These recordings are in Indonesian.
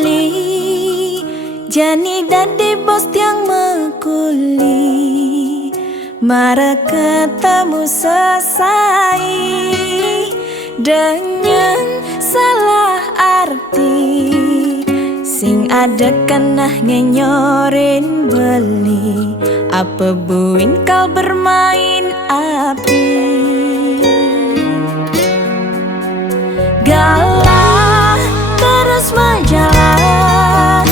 beli, jani dadi bos tiang mekuli. Mara ketemu selesai dengan salah arti. Sing ada kenah ngenyorin beli, apa buin kau bermain api. Galah terus menjalan,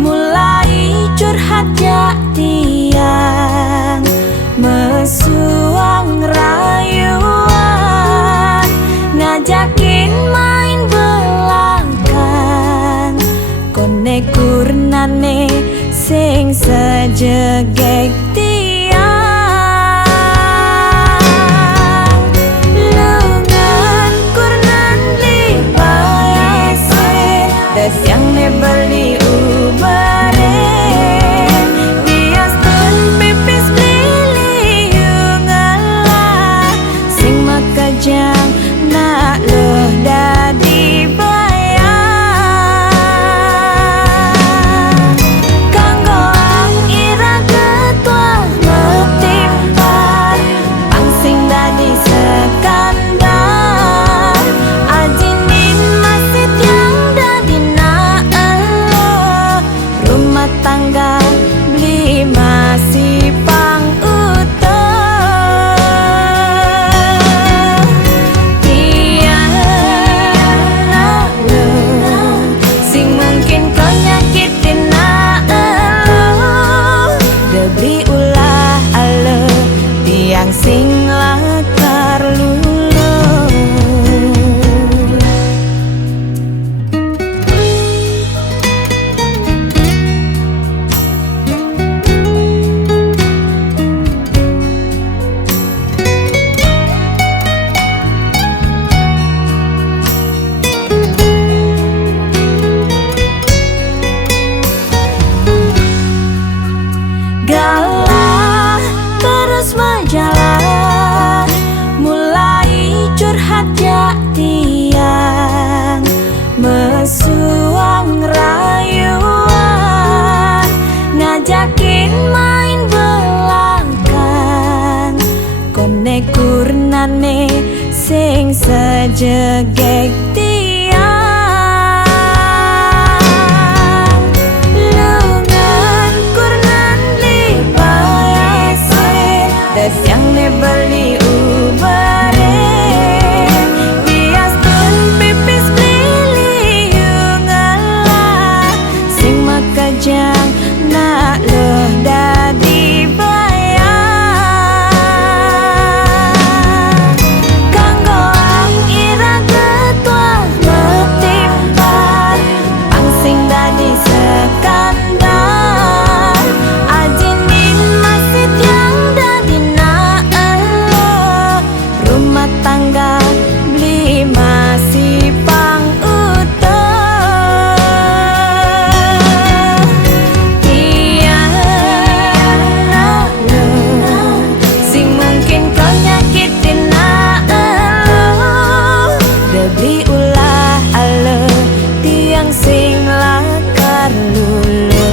mulai curhat jak tiang, mesuang rayuan, ngajakin main belakang. Kone kurnane sing sejegek tiang, lengan kurnan libayasin, des yang ne beli ubaren, bias tun pipis beli yungalah, sing makajang nak loh dadi bayang. Kanggoang ira ketua metipan, pangsing dadi sekandar, ajinin masih tiang dadi nak elo, rumah tangga beli masih pang utuh. Tiang nak lo, sing mungkin kau nyakitin nak elo, debli ulah alo, tiang sing lakar lulu. Galah terus menjalan, mulai curhat jak tiang, mesuang rayuan, ngajakin main belakang. Kone kurnane sing sejegek tiang, lengan kurnan libayasin, des yang ne beli ubaren, bias tun pipis beli yungalah, sing makajang nak loh dadi bayang. Kanggoang ira ketua metipan, pangsing dadi sekandar, ajinin masih tiang dadi nak elo, rumah tangga beli masih pang utuh. Tiang nak lo, sing mungkin kau nyakitin nak elo, debli ulah alo, tiang sing lakar lulu.